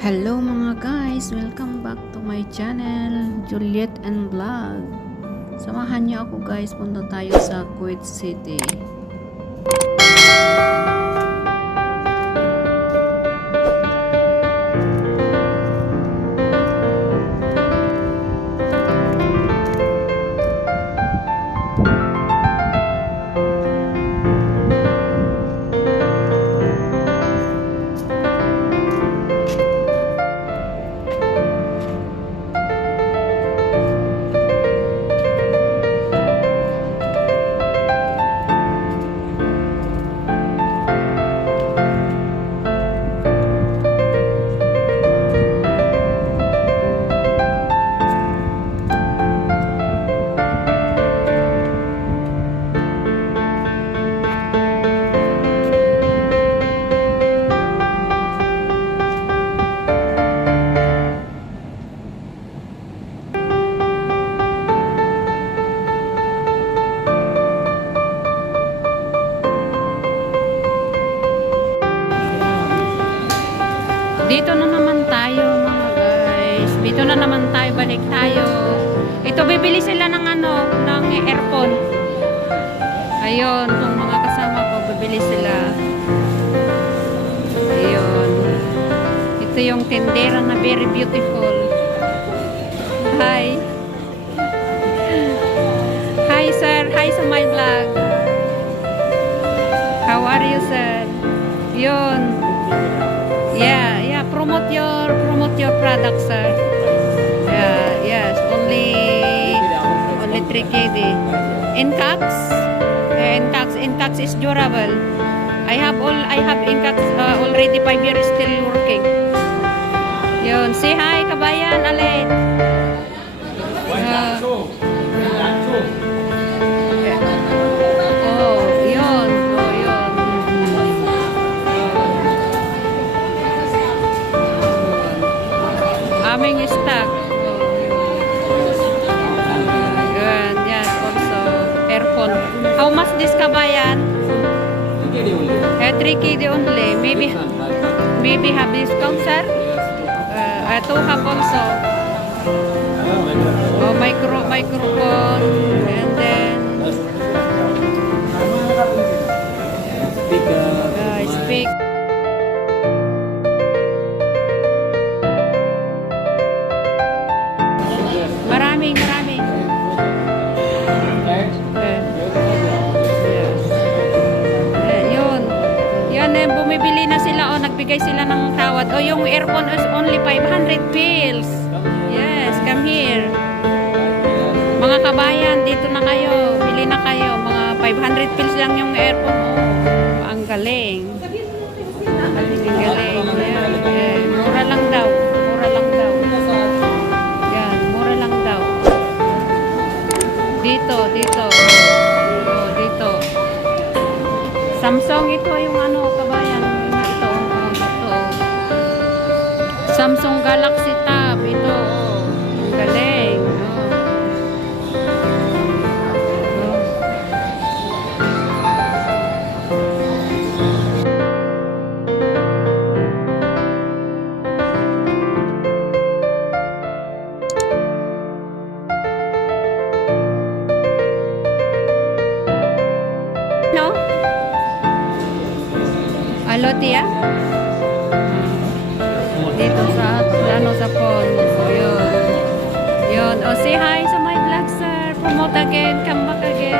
Hello mga guys! Welcome back to my channel, Juliet and Vlog. Samahan niyo ako guys, punta tayo sa Kuwait City. Dito na naman tayo mga guys. Dito na naman tayo, balik tayo. Ito bibili sila ng ano, ng earphone. Ayun, itong mga kasama ko, bibili sila. Ayun. Ito yung tendera na very beautiful. Hi. Hi sir, hi sa my vlog. How are you sir? Yun. Yeah. Promote your promote your product, sir. Yeah, yes. Only only 3 KD. Incax, uh, Incax, Incax is durable. I have all I have Incax uh, already 5 years still working. Aming stock. Good. Yes, also earphone. How much this kabayan? Eh, 3 KD only. Maybe, maybe have discount, sir? Uh, uh, two have also. Oh, micro, microphone. Nagbigay sila ng tawad. O yung earphone is only 500 pills. Yes, come here. Mga kabayan, dito na kayo. Bili na kayo. Mga 500 pills lang yung earphone. Oh, ang galing. Ang galing. Yan. Eh, mura lang daw. Mura lang daw. Yan, mura lang daw. Dito, dito. Oh, dito. Samsung ito yung ano, kabayan. Samsung Galaxy Tab. Ito, oh. Ang galing. Oh. No? Alo, Say hi sa my vlog, sir. Promote again. Come back again.